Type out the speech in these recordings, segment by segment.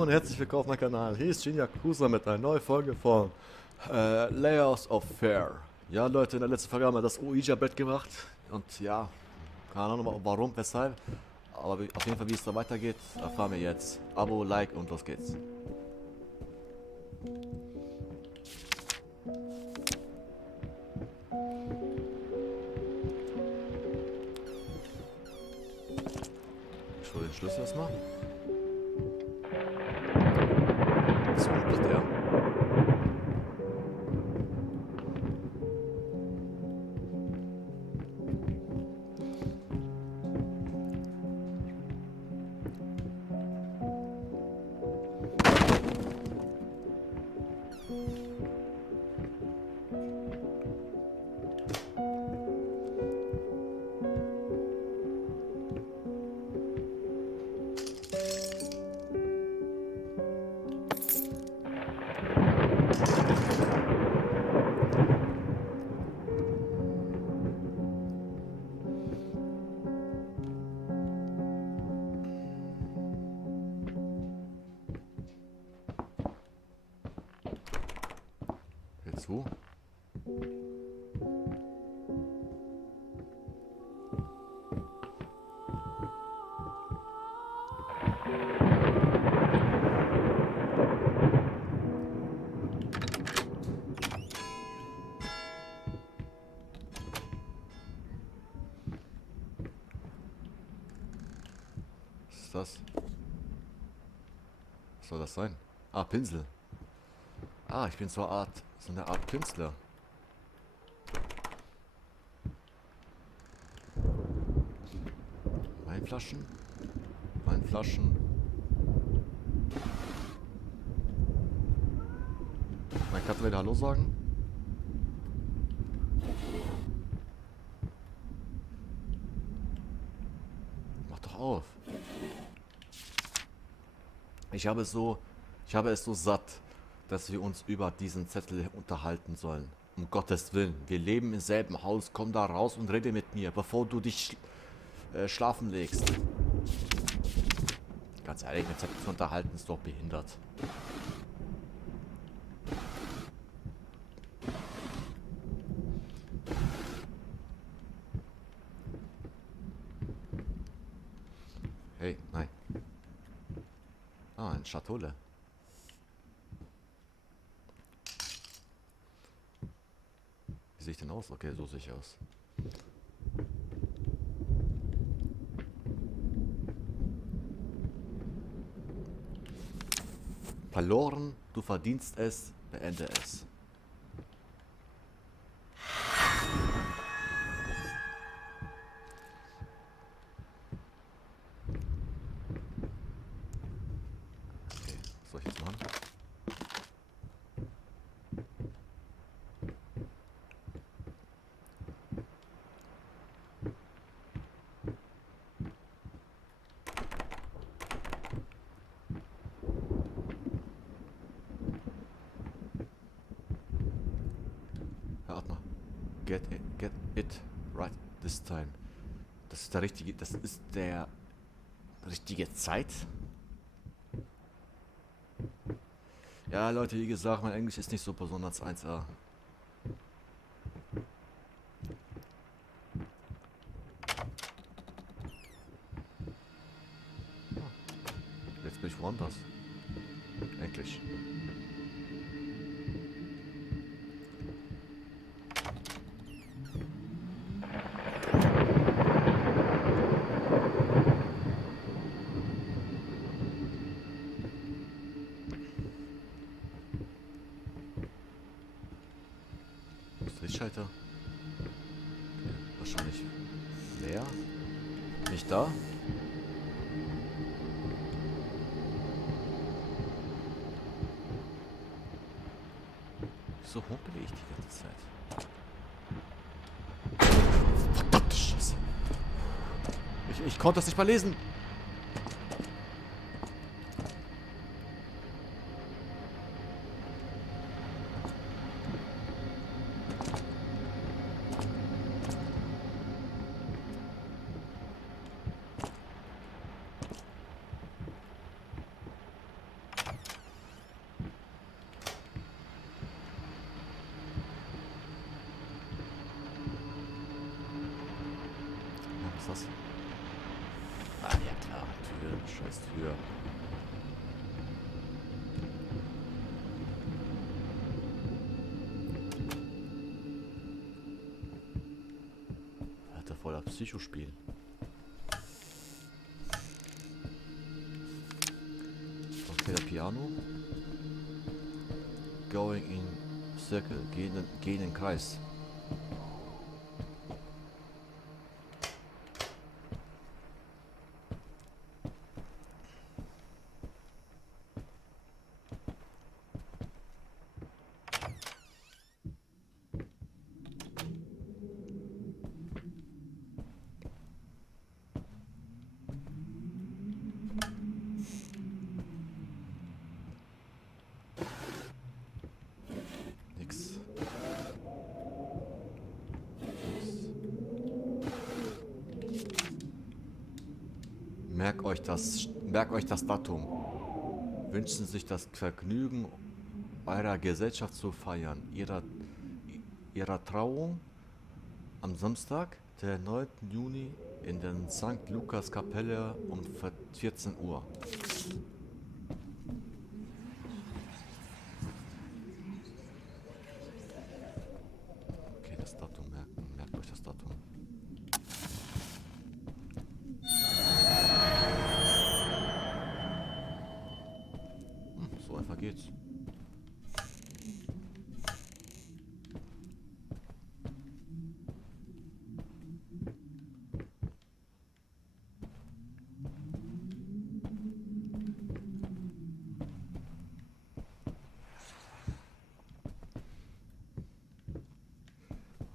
Hallo und herzlich willkommen auf meinem Kanal. Hier ist Shin Yakuza mit einer neuen Folge von Layers of Fear. Ja Leute, in der letzten Folge haben wir das Ouija-Brett gemacht. Und ja, keine Ahnung warum, weshalb. Aber auf jeden Fall, wie es da weitergeht, erfahren wir jetzt. Abo, Like und los geht's. Ich hole den Schlüssel erstmal. So, ist der. Geht zu. Was ist das? Was soll das sein? Ah, Pinsel. Ah, ich bin so eine Art Künstler. Weinflaschen. Weinflaschen. Mein Katze will Hallo sagen. Mach doch auf. Ich habe es so satt, dass wir uns über diesen Zettel unterhalten sollen. Um Gottes Willen. Wir leben im selben Haus. Komm da raus und rede mit mir, bevor du dich schlafen legst. Ganz ehrlich, mit Zettel zu unterhalten ist doch behindert. Hey, nein. Ah, eine Schatulle. Wie sehe ich denn aus? Okay, so sehe ich aus. Verloren, du verdienst es, beende es. Okay, was soll ich jetzt machen? Herr Atma, get it right this time. Das ist der richtige Zeit. Ja, Leute, wie gesagt, mein Englisch ist nicht so besonders 1A. Jetzt bin ich woanders. Endlich. Wo ist der Lichtschalter? Okay, wahrscheinlich leer. Nicht da? So humpel ich die ganze Zeit. Verdammte Scheiße. Ich konnte das nicht mal lesen. ist das? Ah, ja klar, Tür, scheiß Tür. Alter, voller Psychospiel. Okay, der Piano. Going in Circle, gehen in den Kreis. Nix. Merkt euch das Datum. Wünschen sich das Vergnügen eurer Gesellschaft zu feiern, ihrer Trauung am Samstag, der 9. Juni in der St. Lukas Kapelle um 14 Uhr. Okay, das Datum merkt euch das Datum. So einfach geht's.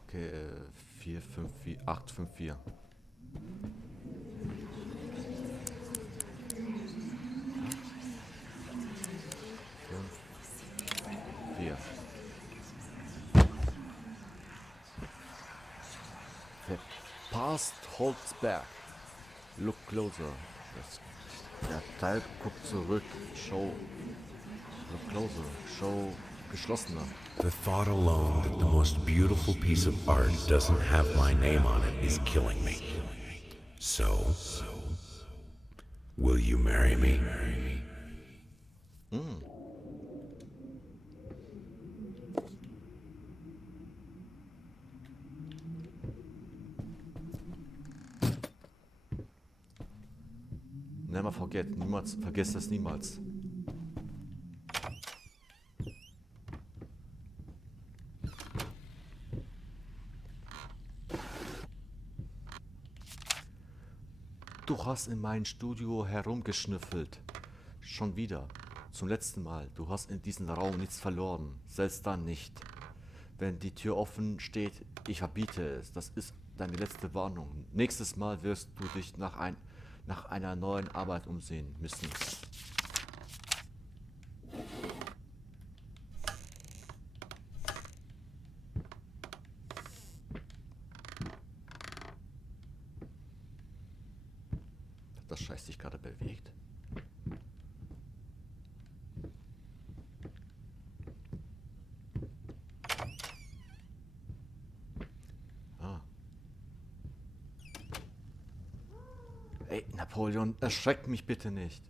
Okay, 4, 5, 4, 8, 5, 4. 4. The past holds back. Look closer. Der Teil guckt zurück. Look closer. Show geschlossener. The thought alone that the most beautiful piece of art doesn't have my name on it is killing me. So, will you marry me? Never forget. Niemals, vergesst es niemals. Du hast in meinem Studio herumgeschnüffelt. Schon wieder. Zum letzten Mal. Du hast in diesem Raum nichts verloren. Selbst dann nicht. Wenn die Tür offen steht, ich verbiete es. Das ist deine letzte Warnung. Nächstes Mal wirst du dich nach einer neuen Arbeit umsehen müssen. Hat das Scheiß sich gerade bewegt? Ah. Ey, Napoleon, erschreckt mich bitte nicht.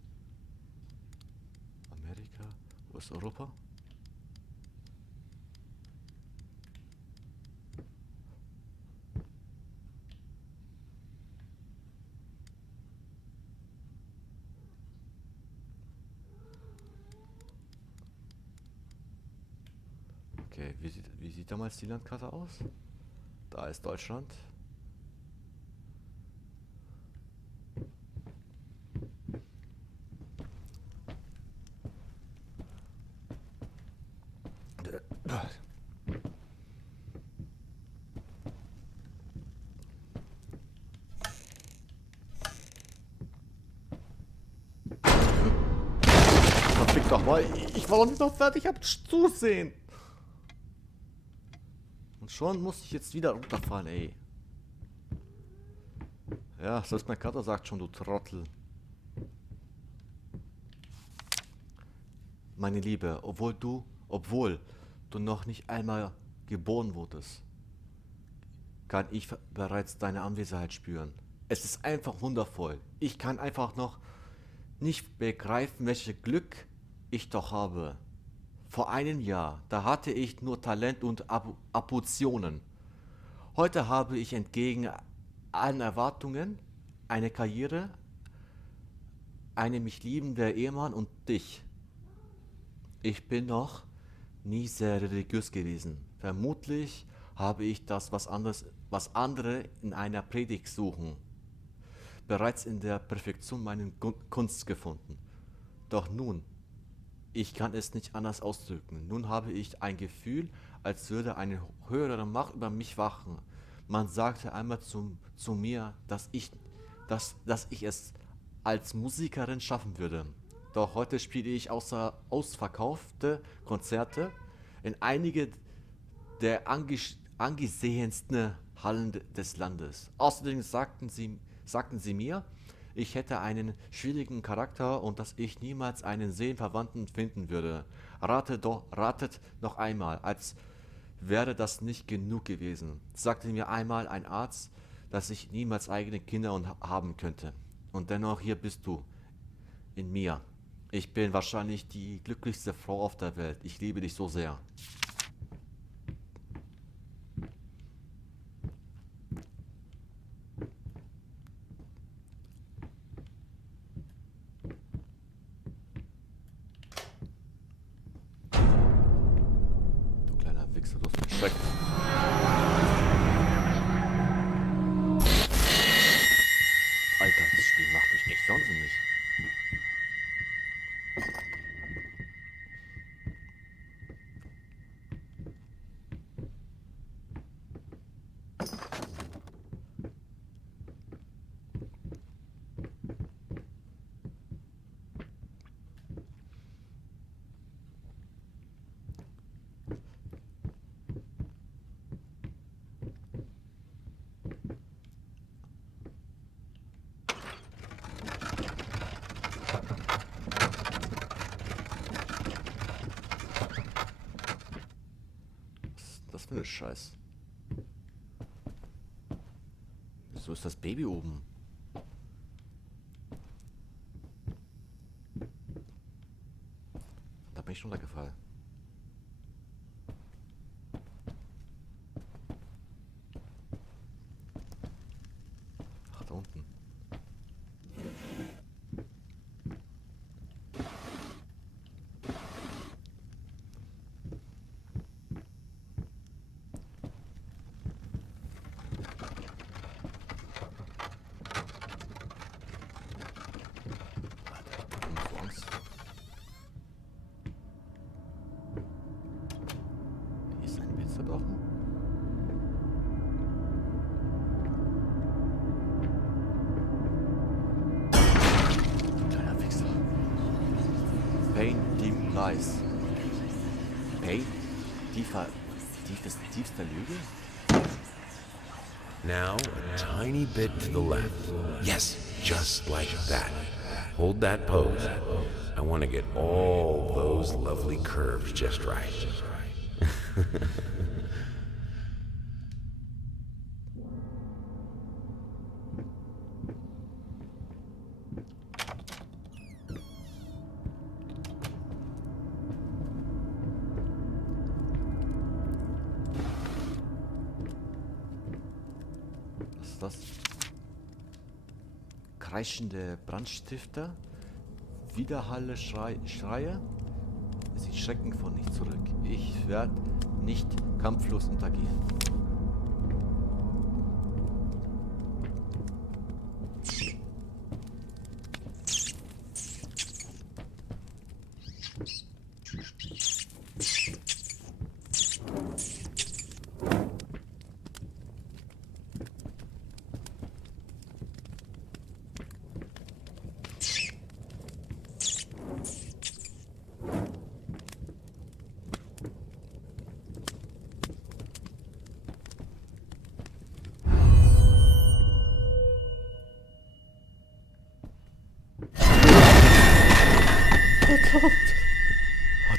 Amerika? Wo ist Europa? Okay, wie sieht damals die Landkarte aus? Da ist Deutschland. Verfick doch mal, ich war noch nicht noch fertig, ich hab zusehen. Und schon muss ich jetzt wieder runterfahren, ey. Ja, selbst mein Kater sagt schon, du Trottel. Meine Liebe, obwohl du noch nicht einmal geboren wurdest, kann ich bereits deine Anwesenheit spüren. Es ist einfach wundervoll. Ich kann einfach noch nicht begreifen, welches Glück ich doch habe. Vor einem Jahr, da hatte ich nur Talent und Ambitionen. Heute habe ich entgegen allen Erwartungen eine Karriere, einen mich liebenden Ehemann und dich. Ich bin noch nie sehr religiös gewesen. Vermutlich habe ich das, was andere in einer Predigt suchen, bereits in der Perfektion meiner Kunst gefunden. Doch nun, ich kann es nicht anders ausdrücken. Nun habe ich ein Gefühl, als würde eine höhere Macht über mich wachen. Man sagte einmal zu mir, dass ich es als Musikerin schaffen würde. Doch heute spiele ich ausverkaufte Konzerte in einige der angesehensten Hallen des Landes. Außerdem sagten sie mir, ich hätte einen schwierigen Charakter und dass ich niemals einen Seelenverwandten finden würde. Ratet noch einmal, als wäre das nicht genug gewesen. Sagte mir einmal ein Arzt, dass ich niemals eigene Kinder haben könnte. Und dennoch hier bist du, in mir. Ich bin wahrscheinlich die glücklichste Frau auf der Welt. Ich liebe dich so sehr. Du kleiner Wichser, du hast mich erschreckt. Alter, das Spiel macht mich echt wahnsinnig. Was für ein Scheiß. Wieso ist das Baby oben? Da bin ich schon runtergefallen. Ach, da unten. Hier ist ein Bild zerbrochen. Kleiner Wichser. Pain Deep Lies. Pain? Tiefste Lüge? Now, a tiny bit to the left. Yes, just like that. Hold that pose. I want to get all those lovely curves just right. Was ist das? Kreischende Brandstifter, Widerhalle Schreie. Sie schrecken vor nicht zurück. Ich werde nicht kampflos untergehen.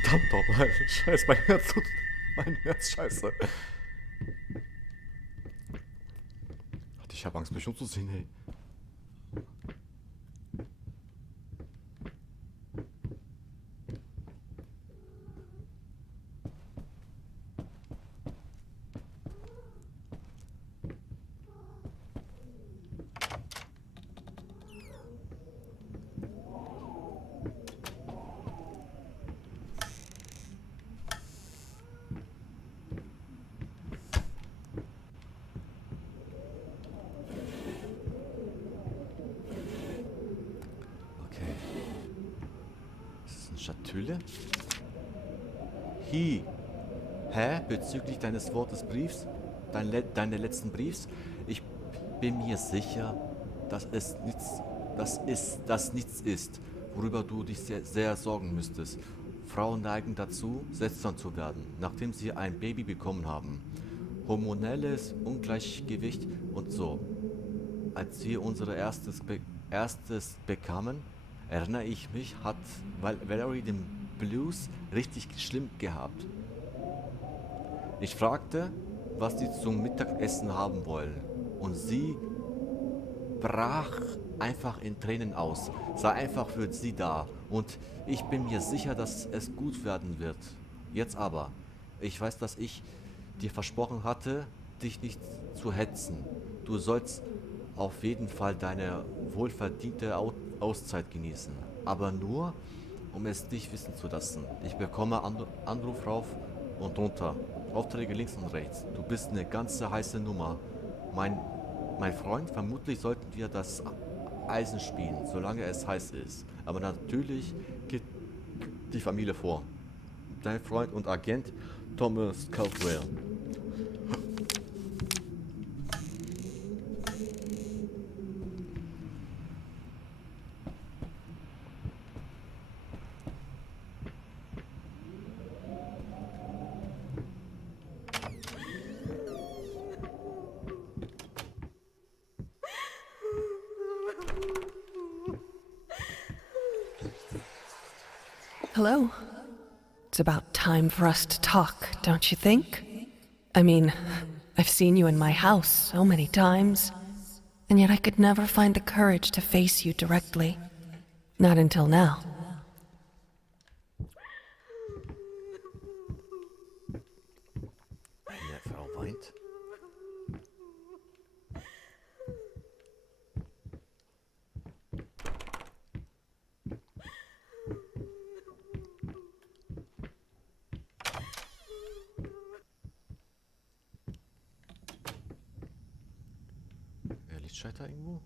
Verdammt nochmal. Scheiße, mein Herz tut. Mein Herz, scheiße. Ich hab Angst, mich umzusehen, ey. Schatulle? Hi. Hä? Bezüglich deines Wortes Briefs? Deine letzten Briefs? Ich bin mir sicher, dass das nichts ist, worüber du dich sehr sorgen müsstest. Frauen neigen dazu, seltsam zu werden, nachdem sie ein Baby bekommen haben. Hormonelles Ungleichgewicht und so. Als wir unser erstes bekamen, erinnere ich mich, hat Valerie den Blues richtig schlimm gehabt. Ich fragte, was sie zum Mittagessen haben wollen, und sie brach einfach in Tränen aus, sei einfach für sie da, und ich bin mir sicher, dass es gut werden wird. Jetzt aber, ich weiß, dass ich dir versprochen hatte, dich nicht zu hetzen. Du sollst auf jeden Fall deine wohlverdiente Auszeit genießen, aber nur, um es dich wissen zu lassen. Ich bekomme Anruf rauf und runter, Aufträge links und rechts. Du bist eine ganze heiße Nummer. Mein Freund, vermutlich sollten wir das Eisen spielen, solange es heiß ist. Aber natürlich geht die Familie vor. Dein Freund und Agent Thomas Caldwell. Hello. It's about time for us to talk, don't you think? I mean, I've seen you in my house so many times, and yet I could never find the courage to face you directly. Not until now. Eine Frau weint. Lichtschalter irgendwo?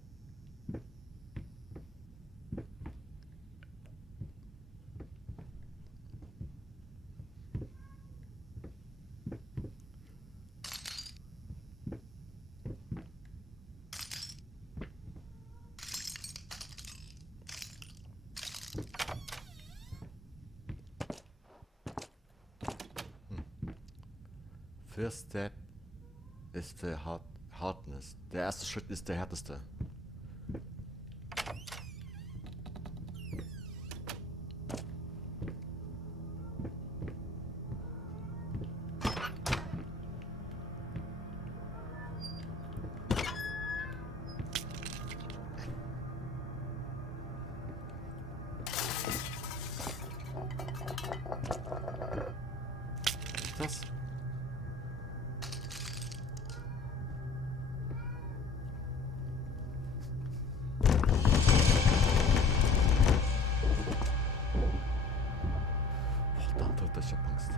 First step ist the hardness. Der erste Schritt ist der härteste. Das? Verdammt, Alter, ich hab Angst.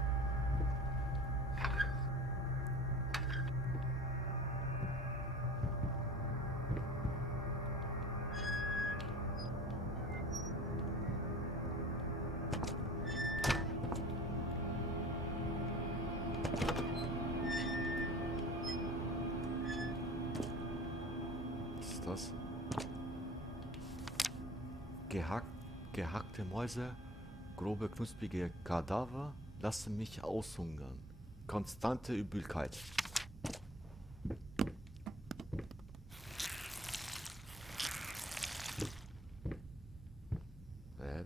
Was ist das? Gehackte Mäuse, grobe, knusprige Kadaver lassen mich aushungern. Konstante Übelkeit.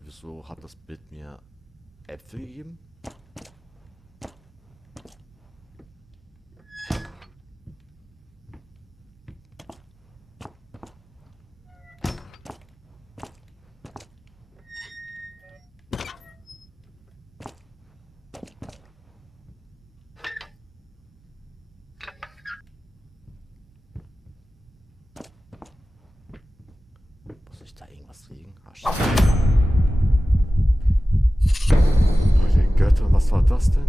Wieso hat das Bild mir Äpfel gegeben? Muss ich da irgendwas kriegen? Ah, shit. Bei den Göttern, was war das denn?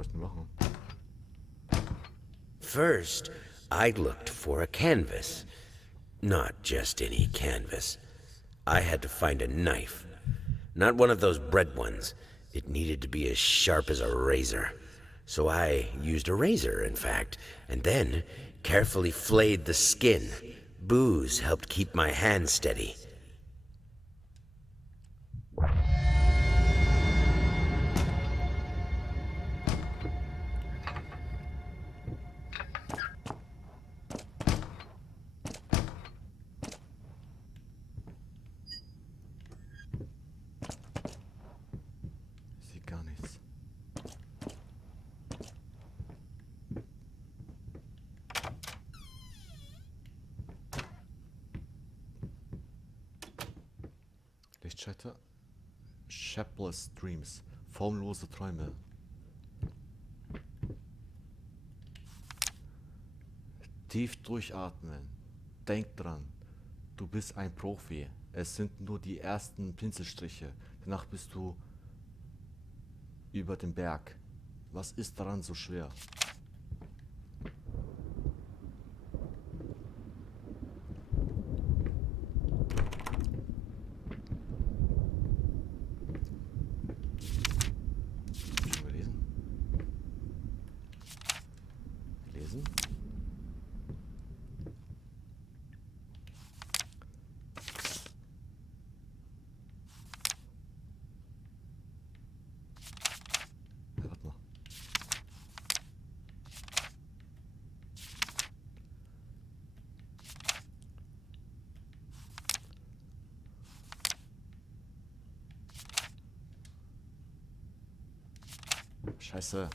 soll ich denn machen? First, I looked for a canvas. Not just any canvas. I had to find a knife. Not one of those bread ones. It needed to be as sharp as a razor. So I used a razor, in fact, and then carefully flayed the skin. Booze helped keep my hand steady. Ich sehe gar nichts. Lichtschalter. Shapeless Dreams. Formlose Träume. Tief durchatmen. Denk dran. Du bist ein Profi. Es sind nur die ersten Pinselstriche. Danach bist du über den Berg. Was ist daran so schwer? Schon gelesen? Gelesen? Warte mal. Scheiße.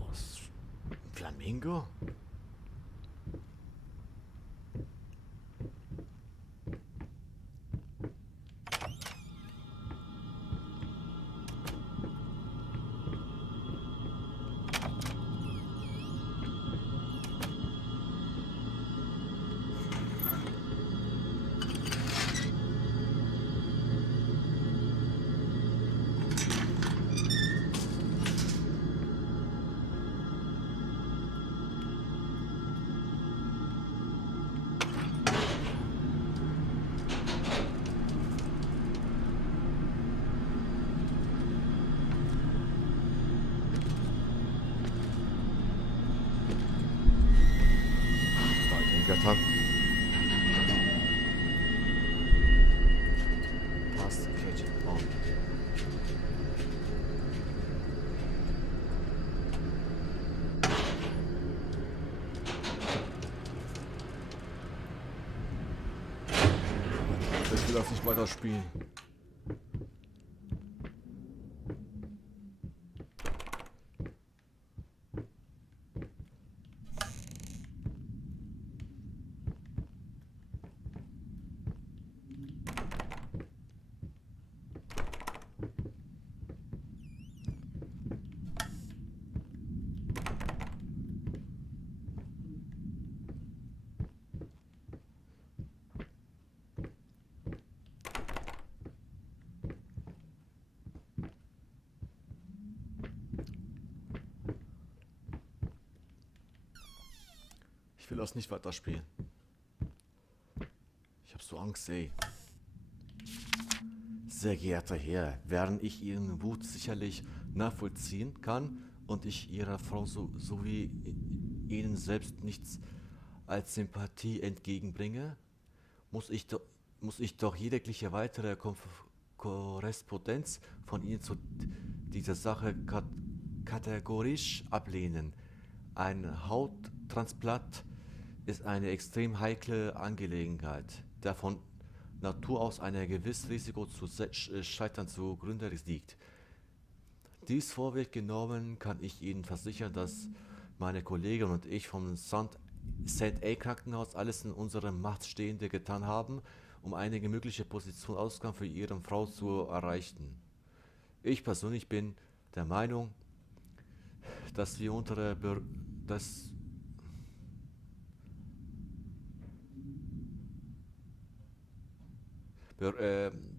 Was? Flamingo? Bei den Göttern. Past Cage on. Ich will das nicht weiter spielen. Ich will das nicht weiterspielen. Ich hab so Angst, ey. Sehr geehrter Herr, während ich Ihren Wut sicherlich nachvollziehen kann und ich Ihrer Frau sowie Ihnen selbst nichts als Sympathie entgegenbringe, muss ich doch jegliche weitere Korrespondenz von Ihnen zu dieser Sache kategorisch ablehnen. Ein Hauttransplant ist eine extrem heikle Angelegenheit. Natur aus ein gewisses Risiko zu scheitern zugrunde liegt. Dies vorweggenommen kann ich Ihnen versichern, dass meine Kollegin und ich vom St. A. Krankenhaus alles in unserer Macht Stehende getan haben, um eine mögliche Position Ausgang für Ihre Frau zu erreichen. Ich persönlich bin der Meinung, dass wir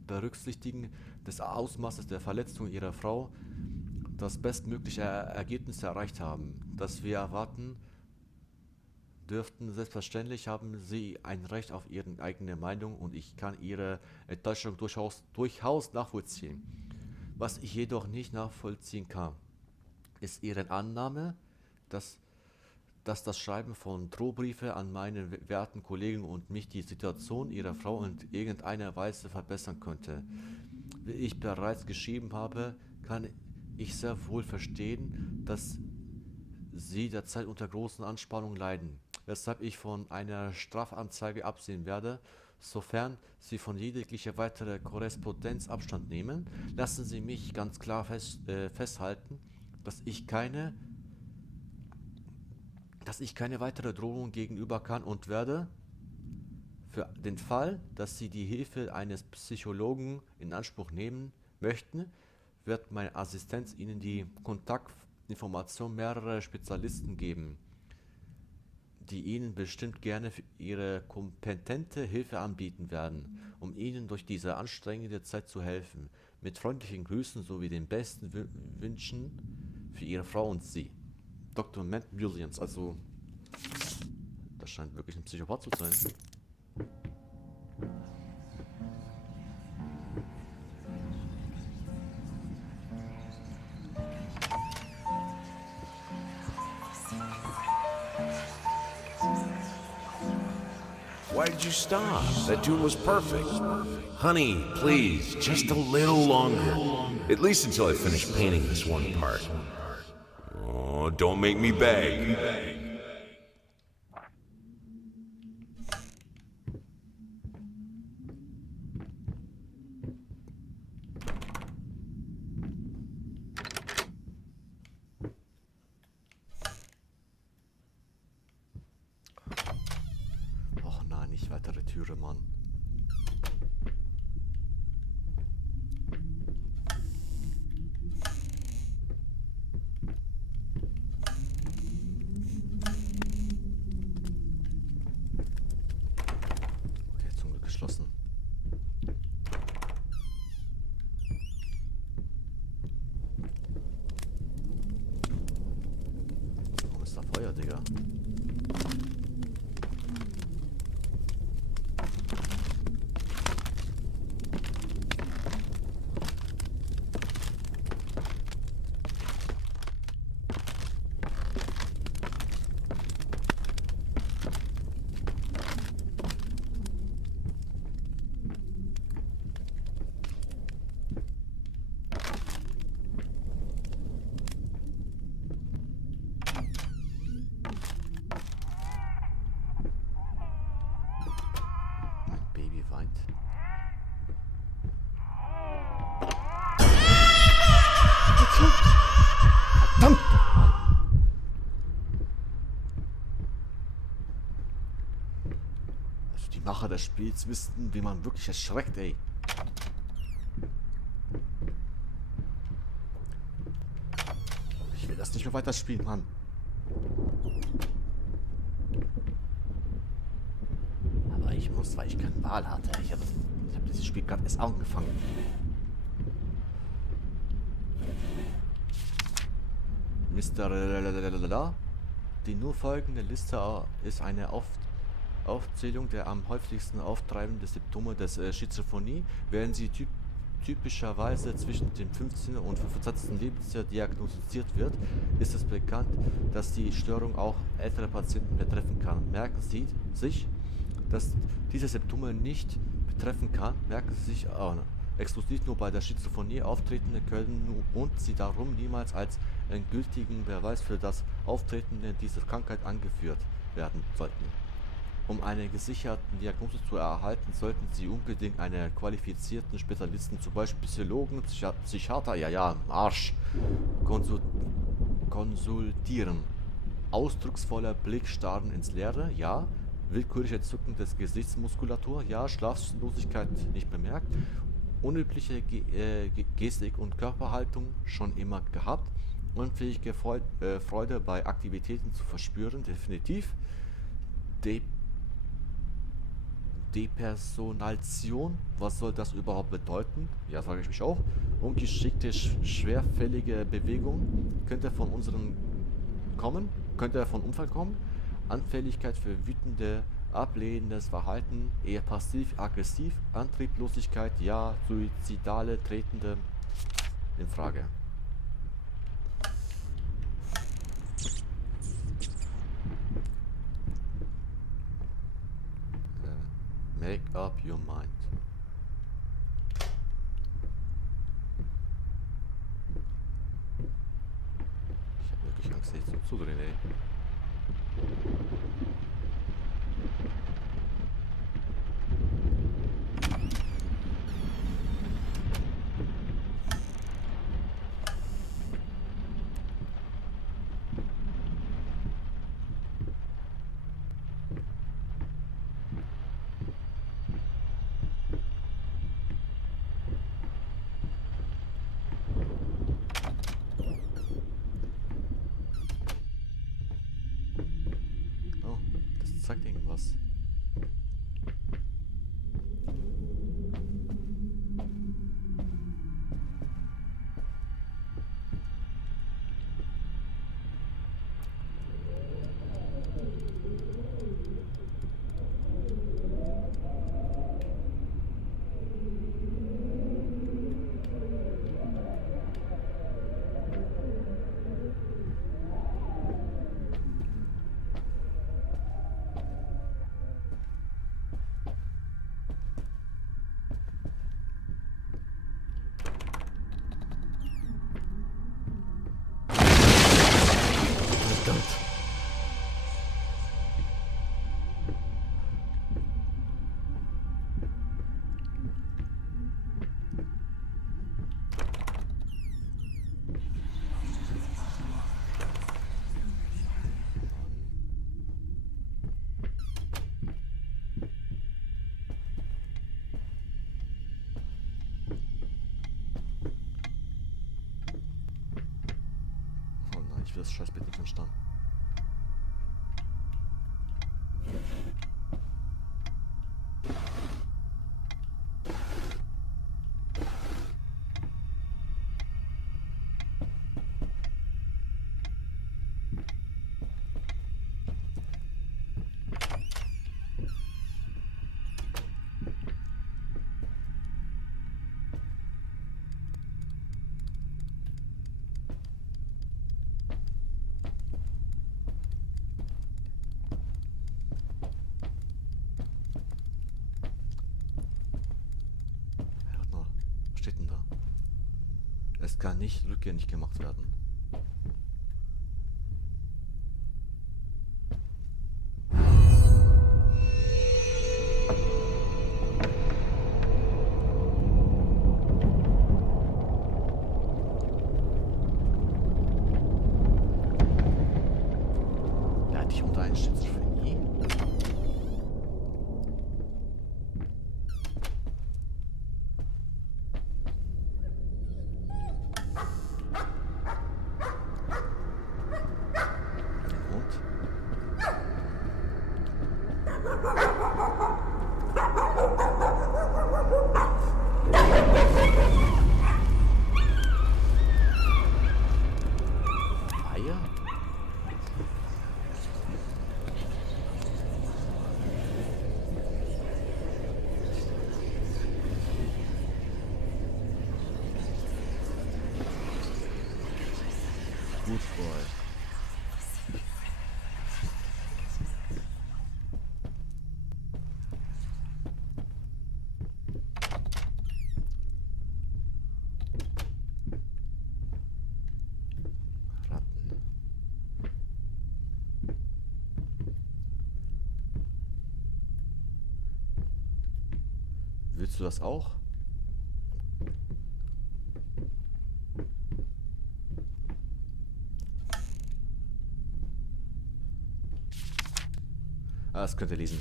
Berücksichtigen des Ausmaßes der Verletzung Ihrer Frau das bestmögliche Ergebnis erreicht haben, das wir erwarten dürften. Selbstverständlich haben Sie ein Recht auf Ihre eigene Meinung und ich kann Ihre Enttäuschung durchaus nachvollziehen. Was ich jedoch nicht nachvollziehen kann, ist Ihre Annahme, dass das Schreiben von Drohbriefe an meine werten Kollegen und mich die Situation Ihrer Frau in irgendeiner Weise verbessern könnte. Wie ich bereits geschrieben habe, kann ich sehr wohl verstehen, dass Sie derzeit unter großen Anspannungen leiden, weshalb ich von einer Strafanzeige absehen werde. Sofern Sie von jeglicher weiterer Korrespondenz Abstand nehmen, lassen Sie mich ganz klar festhalten, dass ich keine weitere Drohung gegenüber kann und werde. Für den Fall, dass Sie die Hilfe eines Psychologen in Anspruch nehmen möchten, wird mein Assistent Ihnen die Kontaktinformation mehrerer Spezialisten geben, die Ihnen bestimmt gerne für Ihre kompetente Hilfe anbieten werden, um Ihnen durch diese anstrengende Zeit zu helfen. Mit freundlichen Grüßen sowie den besten Wünschen für Ihre Frau und Sie. Dr. Matt Williams, also das scheint wirklich ein Psychopath zu sein. Why did you stop? That tune was perfect. Honey, please, just a little longer. At least until I finish painting this one part. Oh, don't make me beg. Och nein, nicht weitere Türe, Mann. Okay, zum Glück geschlossen. Warum ist da Feuer, Digga? Baby weint. Verdammt! Also die Macher des Spiels wissen, wie man wirklich erschreckt, ey. Ich will das nicht mehr weiterspielen, Mann. Aber ich muss, weil ich keine Wahl hatte. Ich hab dieses Spiel gerade erst angefangen. Mr. Lalalala. Die nur folgende Liste ist eine Aufzählung der am häufigsten auftreibenden Symptome des Schizophrenie. Während sie typischerweise zwischen dem 15. und 25. Lebensjahr diagnostiziert wird, ist es bekannt, dass die Störung auch ältere Patienten betreffen kann. Merken Sie sich, dass diese Symptome nicht betreffen kann, merken Sie sich exklusiv nur bei der Schizophrenie auftreten können und sie darum niemals als endgültigen Beweis für das Auftreten dieser Krankheit angeführt werden sollten. Um eine gesicherte Diagnose zu erhalten, sollten Sie unbedingt einen qualifizierten Spezialisten, zum Beispiel Psychologen, Psychiater, ja, Arsch, konsul konsultieren. Ausdrucksvoller Blick starren ins Leere, ja. Willkürliche Zucken des Gesichtsmuskulatur, ja. Schlaflosigkeit nicht bemerkt. Unübliche Gestik und Körperhaltung schon immer gehabt. Unfähige Freude bei Aktivitäten zu verspüren, definitiv. De Depersonalisation, was soll das überhaupt bedeuten? Ja, frage ich mich auch. Ungeschickte, schwerfällige Bewegung könnte von Unfall kommen. Anfälligkeit für wütende, ablehnendes Verhalten, eher passiv-aggressiv. Antriebslosigkeit, ja. Suizidale, tretende in Frage. Make up your mind. Ich habe wirklich Angst, nicht zuzudrehen, ey. Oh, das zeigt irgendwas. Verdammt. Oh nein, ich will das Scheißbild nicht verstanden. Warte mal, was steht denn da? Es kann nicht rückgängig gemacht werden. Leide ich unter einer Schizophrenie? Willst du das auch? Ah, das könnt ihr lesen.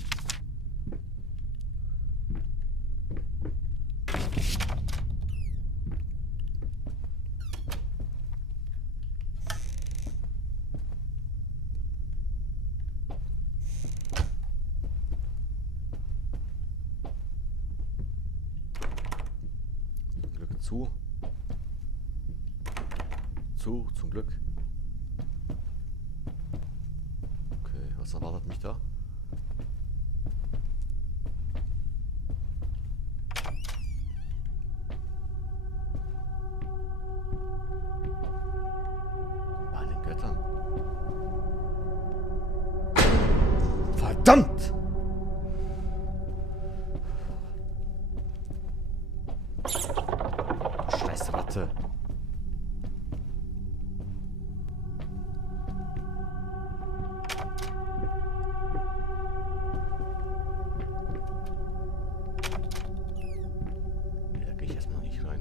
Glück zu. Zum Glück. Okay, was erwartet mich da? Bei den Göttern. Verdammt! Scheiß Ratte. Da gehe ich erstmal noch nicht rein.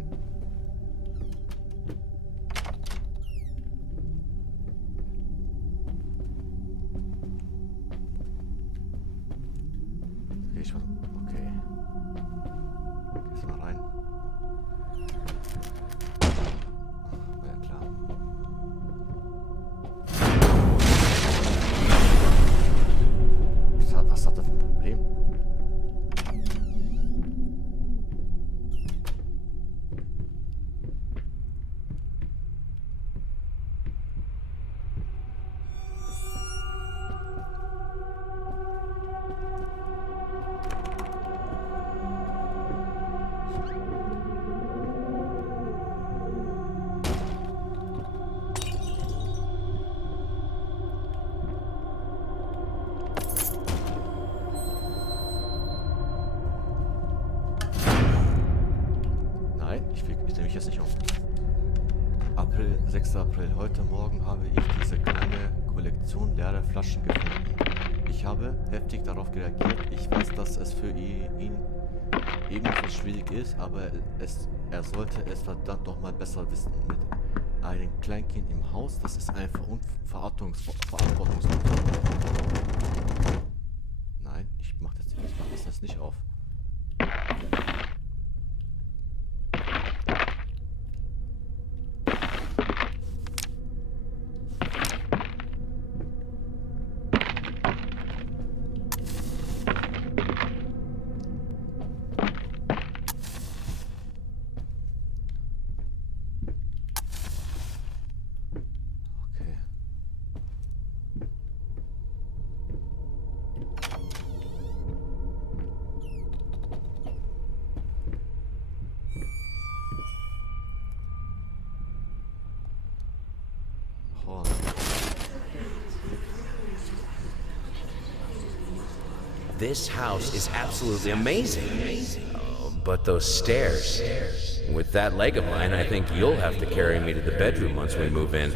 Okay, ich war. Okay. Gehst mal rein. War ja klar. Was hat er für ein Problem? Nein, ich nehme mich jetzt nicht um. 6. April. Heute Morgen habe ich diese kleine Kollektion leerer Flaschen gefunden. Ich habe heftig darauf reagiert. Ich weiß, dass es für ihn ebenso schwierig ist, aber er sollte es verdammt noch mal besser wissen. Mit einem Kleinkind im Haus, das ist ein verantwortungslos. Nein, ich mach das jetzt nicht auf. Okay. Oh. This house is absolutely amazing. Oh, but those stairs. With that leg of mine, I think you'll have to carry me to the bedroom once we move in.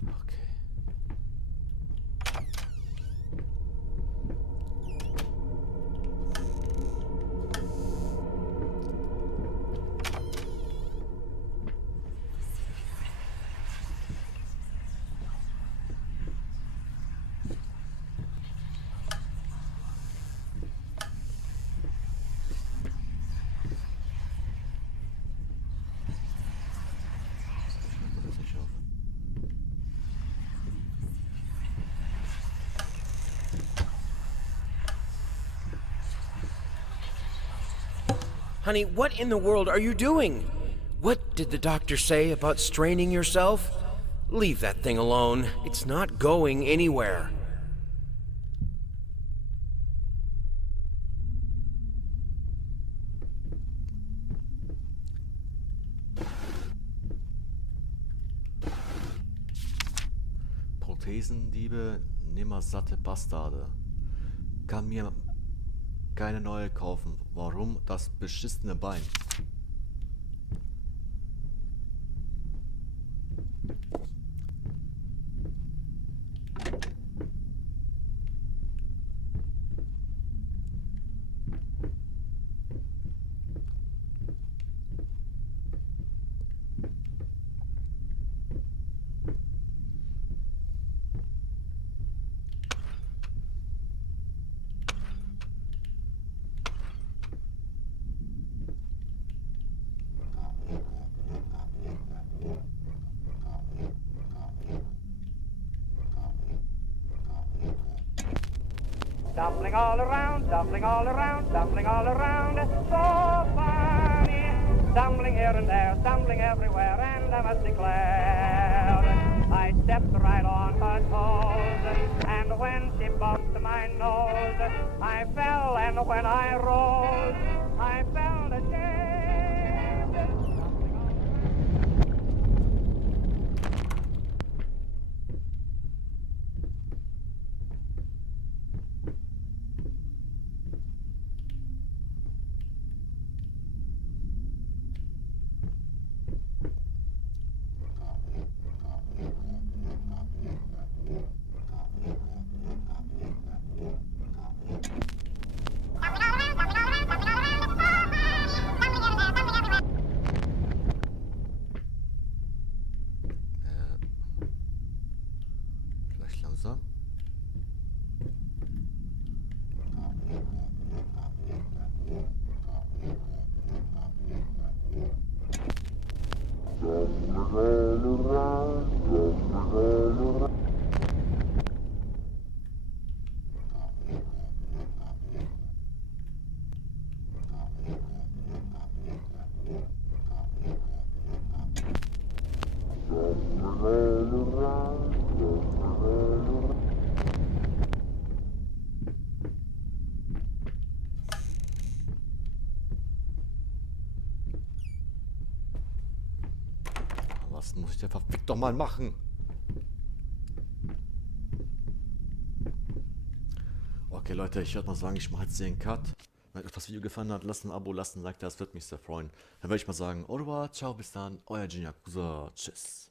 Okay. Das nicht auf. Honey, what in the world are you doing? What did the doctor say about straining yourself? Leave that thing alone. It's not going anywhere. Tresendiebe, nimmersatte Bastarde. Kann mir keine neue kaufen. Warum das beschissene Bein? Dumpling all around, dumpling all around, dumpling all around, so funny. Stumbling here and there, stumbling everywhere, and I must declare, I stepped right on her toes, and when she bumped my nose, I fell, and when I rose, I felt ashamed. Vielleicht langsam. Was muss ich denn verfickt doch mal machen? Okay, Leute, ich würde mal sagen, ich mache jetzt hier einen Cut. Wenn euch das Video gefallen hat, lasst ein Abo, lasst ein Like da, das wird mich sehr freuen. Dann würde ich mal sagen, au revoir, ciao, bis dann, euer Jin Yakuza, tschüss.